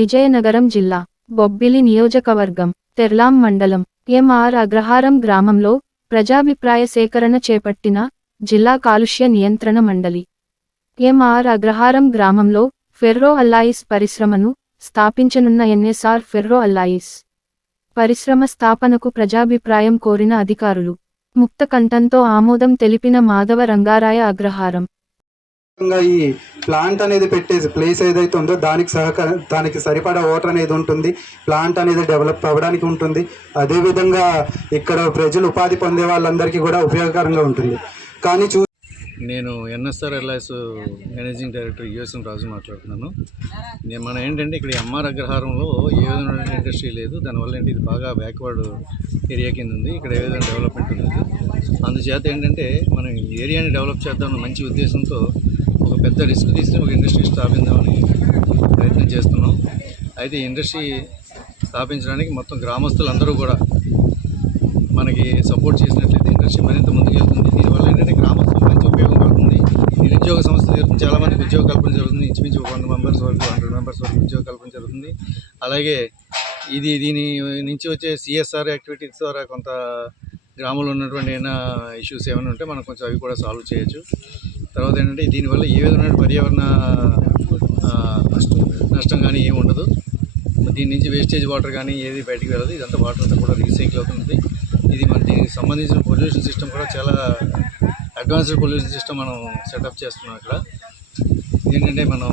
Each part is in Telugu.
విజయనగరం జిల్లా బొబ్బిలి నియోజకవర్గం తెర్లాం మండలం ఎంఆర్ అగ్రహారం గ్రామంలో ప్రజాభిప్రాయ సేకరణ చేపట్టిన జిల్లా కాలుష్య నియంత్రణ మండలి. ఎంఆర్ అగ్రహారం గ్రామంలో ఫెర్రో అల్లాయిస్ పరిశ్రమను స్థాపించనున్న ఎన్ఎస్ఆర్ ఫెర్రో అల్లాయిస్ పరిశ్రమ స్థాపనకు ప్రజాభిప్రాయం కోరిన అధికారులు. ముక్త కంఠంతో ఆమోదం తెలిపిన మాధవ రంగారాయ అగ్రహారం. ఈ ప్లాంట్ అనేది పెట్టేసి ప్లేస్ ఏదైతే ఉందో దానికి సహకార దానికి సరిపడా వాటర్ అనేది ఉంటుంది. ప్లాంట్ అనేది డెవలప్ అవ్వడానికి ఉంటుంది. అదేవిధంగా ఇక్కడ ప్రజలు ఉపాధి పొందే వాళ్ళందరికీ కూడా ఉపయోగకరంగా ఉంటుంది. కానీ చూ నేను NSR LIS managing director USM Raju మాట్లాడుతున్నాను. నేను మనం ఏంటంటే ఇక్కడ ఎంఆర్ అగ్రహారంలో ఏ విధమైన ఇండస్ట్రీ లేదు. దానివల్ల ఏంటి ఇది బాగా బ్యాక్వర్డ్ ఏరియా కింద ఉంది. ఇక్కడ ఏ విధంగా డెవలప్మెంట్ ఉంది అందుచేత ఏంటంటే మనం ఏరియాని డెవలప్ చేద్దామన్న మంచి ఉద్దేశంతో ఒక పెద్ద రిస్క్ తీసుకుని ఒక ఇండస్ట్రీ స్థాపిద్దామని ప్రయత్నం చేస్తున్నాం. అయితే ఇండస్ట్రీ స్థాపించడానికి మొత్తం గ్రామస్తులందరూ కూడా మనకి సపోర్ట్ చేసినట్లయితే ఇండస్ట్రీ మరింత ముందుకెళ్తుంది దీనివల్ల ఏంటంటే గ్రామస్తులకు మంచి ఉపయోగం పడుతుంది నిరుద్యోగ సంస్థ జరుగుతుంది చాలా ఉద్యోగ కల్పన జరుగుతుంది. ఇంచుమించు ఒక వంద మెంబర్స్ వరకు హండ్రెడ్ మెంబర్స్ వరకు ఉద్యోగ కల్పన జరుగుతుంది. అలాగే ఇది దీని నుంచి వచ్చే సిఎస్ఆర్ యాక్టివిటీస్ ద్వారా కొంత గ్రామంలో ఉన్నటువంటి ఏమైనా ఇష్యూస్ ఏమైనా ఉంటే మనం కొంచెం అవి కూడా సాల్వ్ చేయొచ్చు. తర్వాత ఏంటంటే దీనివల్ల ఏ విధమైన పర్యావరణ నష్టం నష్టం కానీ ఏమి ఉండదు. దీని నుంచి వేస్టేజ్ వాటర్ కానీ ఏది బయటకు వెళ్ళదు. ఇదంతా వాటర్ అంతా కూడా రీసైకిల్ అవుతుంది ఇది మన దీనికి సంబంధించిన పొల్యూషన్ సిస్టమ్ కూడా చాలా అడ్వాన్స్డ్ పొల్యూషన్ సిస్టమ్ మనం సెటప్ చేస్తున్నాం ఇక్కడ ఏంటంటే మనం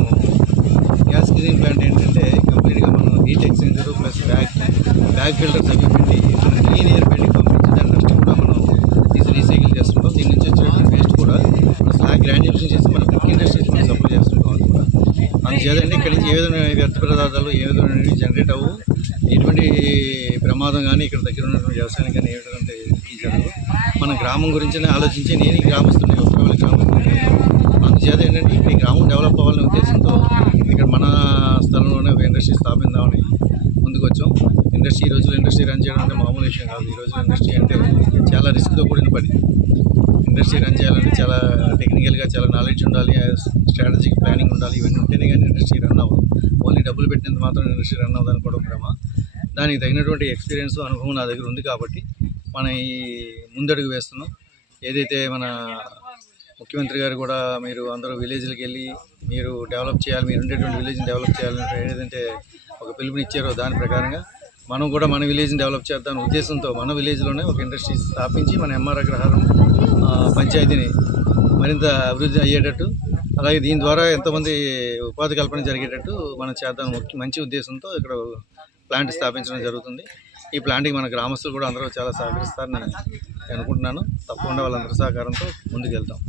గ్యాస్ క్లీనింగ్ ప్లాంట్ ఏంటంటే కంప్లీట్గా మనం heat exchanger plus bag bag filters అవి పెట్టి క్లీన్ ఎయిర్ బయటికి పంపించి దాని నష్టం కూడా మనం తీసి రీసైకిల్ చేస్తుంటాం దీని నుంచి వచ్చేటువంటి వేస్ట్ కూడా మన స్లాగ్ గ్రాడ్యుయేషన్ చేసి మన బ్రిక్ ఇండస్ట్రీస్ మనం సప్లై చేస్తుంటాం అది కూడా అందుచేత అంటే ఇక్కడి నుంచి ఏ విధమైన వ్యర్థ పదార్థాలు ఏ విధమైన జనరేట్ అవ్వు ఎటువంటి ప్రమాదం కానీ ఇక్కడ దగ్గర ఉన్నటువంటి వ్యవసాయం కానీ ఏ ఈ జరగదు. మన గ్రామం గురించినే ఆలోచించి నేను ఈ గ్రామస్తుని ఉత్తరవల్లి గ్రామస్తుని అందుచేత ఏంటంటే ఇక్కడ గ్రామం డెవలప్ అవ్వాలనే ఉద్దేశంతో ఇక్కడ మన స్థలంలోనే ఒక ఇండస్ట్రీ స్థాపిందామని ముందుకు వచ్చాం ఇండస్ట్రీ ఈ రోజుల్లో ఇండస్ట్రీ రన్ చేయడం అంటే మామూలు విషయం కాదు. ఈ రోజు ఇండస్ట్రీ అంటే చాలా రిస్క్తో కూడిన పని. ఇండస్ట్రీ రన్ చేయాలంటే చాలా టెక్నికల్గా చాలా నాలెడ్జ్ ఉండాలి స్ట్రాటజిక్ ప్లానింగ్ ఉండాలి ఇవన్నీ ఉంటేనే కానీ ఇండస్ట్రీ రన్ అవ్వదు. ఓన్లీ డబ్బులు పెట్టినంత మాత్రం ఇండస్ట్రీ రన్ అవ్వదు అనుకోవడం భ్రమ. దానికి తగినటువంటి ఎక్స్పీరియన్స్ అనుభవం నా దగ్గర ఉంది కాబట్టి మనం ఈ ముందడుగు వేస్తున్నాం. ఏదైతే మన ముఖ్యమంత్రి గారు కూడా మీరు అందరూ విలేజ్లకు వెళ్ళి మీరు డెవలప్ చేయాలి మీరు ఉండేటువంటి విలేజ్ని డెవలప్ చేయాలంటే ఏదంటే ఒక పిలుపునిచ్చారో దాని ప్రకారంగా మనం కూడా మన విలేజ్ని డెవలప్ చేద్దాం ఉద్దేశంతో మన విలేజ్లోనే ఒక ఇండస్ట్రీ స్థాపించి మన ఎంఆర్ అగ్రహారం పంచాయతీని మరింత అభివృద్ధి అయ్యేటట్టు అలాగే దీని ద్వారా ఎంతోమంది ఉపాధి కల్పన జరిగేటట్టు మనం చేద్దాం మంచి ఉద్దేశంతో ఇక్కడ ప్లాంట్ స్థాపించడం జరుగుతుంది. ఈ ప్లాంట్కి మన గ్రామస్తులు కూడా అందరూ చాలా సహకరిస్తారని నేను అనుకుంటున్నాను. తప్పకుండా వాళ్ళందరి సహకారంతో ముందుకు వెళ్తాం